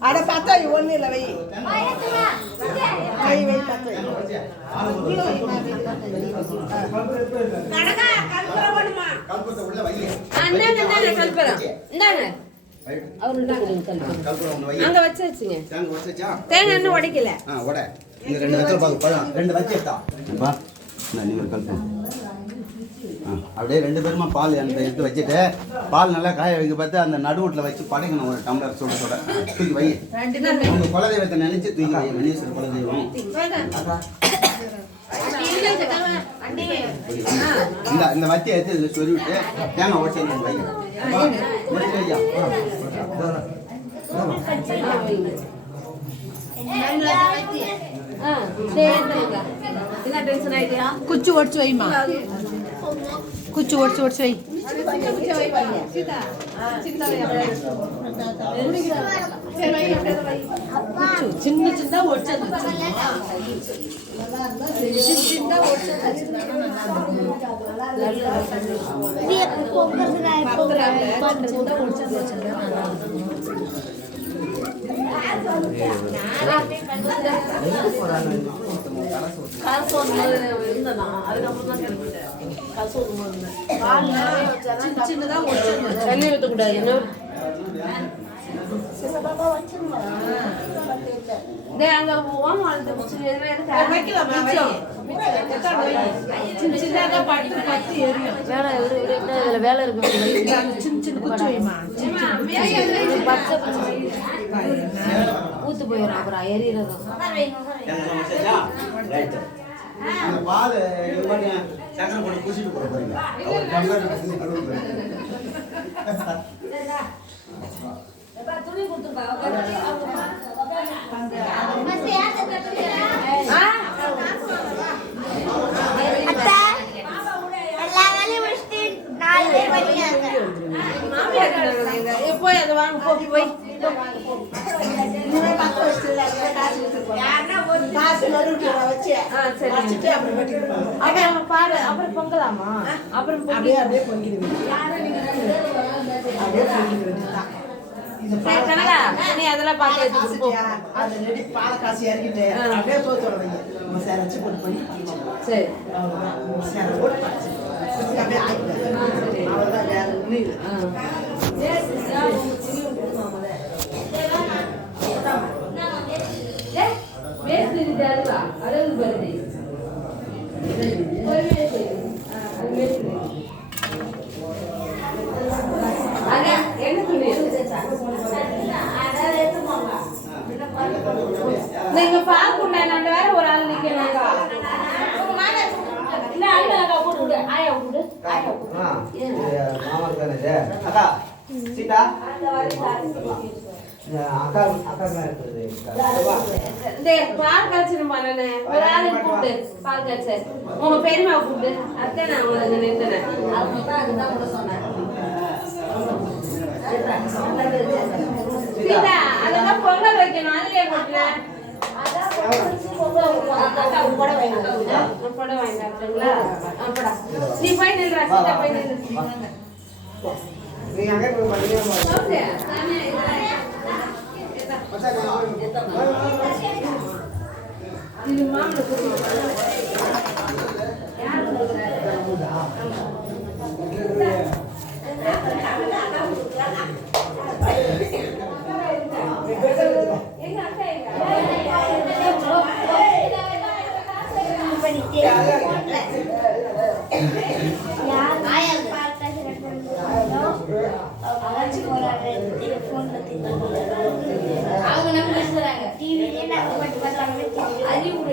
அட பார்த்தா ஒண்ணு இல்ல வை வை பார்த்தா கடகா கல்பர போடுமா கல்பர உள்ள வை அண்ணா கல்பர இந்தாங்க அவருட்ட கொடுங்க கல்பர அங்க வச்சாச்சுங்க தேங்க வச்சாச்சா தேங்க இன்னும் உடைக்கல உடை இந்த ரெண்டு வெத்தல பாக்கு பழம் ரெண்டு வச்சிட்டா வா நான் நீங்க கல்பர அப்படியே ரெண்டு பேருமா பால் அந்த எடுத்து வச்சுட்டு பால் நல்லா காய வைக்க பார்த்து அந்த நடுவுட்டில் வச்சு படைக்கணும் ஒரு டம்ளர் சுட சுட தூக்கி வை உங்க குலதெய்வத்தை நினைச்சு தூக்கி வை கணேசர் குலதெய்வம் இந்த வத்தியை எடுத்து இதில் சொல்லிவிட்டு தேங்காய் உடச்சு வை முடிச்சு வையா குச்சி ஒடிச்சு வைமா குச்சி ஒடிச்சு ஒடிச்சு வை சின்ன சின்ன ஒடிச்சது தண்ணி ஊற்றக்கூடாது என்ன அங்க வேலை இருக்கு சின்ன சின்ன குச்சி வைமா ஊத்து போயிடும் அப்புறம் எரியறது பால் சக்கரை போட்டு பூசிட்டு போட போறீங்க துணி கொடுத்துருப்பா போய் அதை வாங்க போய் அப்புறம் பொங்கலாமா அப்புறம் அப்படியே பொங்கிடுவீங்க நீ அதெல்லாம் பார்த்து பால காசு இறக்கிட்டு அப்படியே தோத்து வச்சு போட்டு பண்ணி சரி அப்படியே அவ்வளோதான் வேற ஒன்றும் இல்லை நீங்க பாக்குண்டா நான் வேற ஒரு ஆள் நிக்கணும் ஆயா விடு அக்கா சீதா பால் காய்ச்சணும் பண்ணனே ஒரு ஆளு கூப்பிட்டு பால் காய்ச்ச உங்க பெரியமா கூப்பிட்டு அத்தை நான் உங்களுக்கு நிறுத்தினேன் அதுதான் சொன்னேன் சீதா அதெல்லாம் பொங்கல் வைக்கணும் அதுலயே போட்டேன் நீ போய் நில்றா சீதா போய் நில்லு நீ அங்க போய் பண்ணியா இது மாமல அறிவு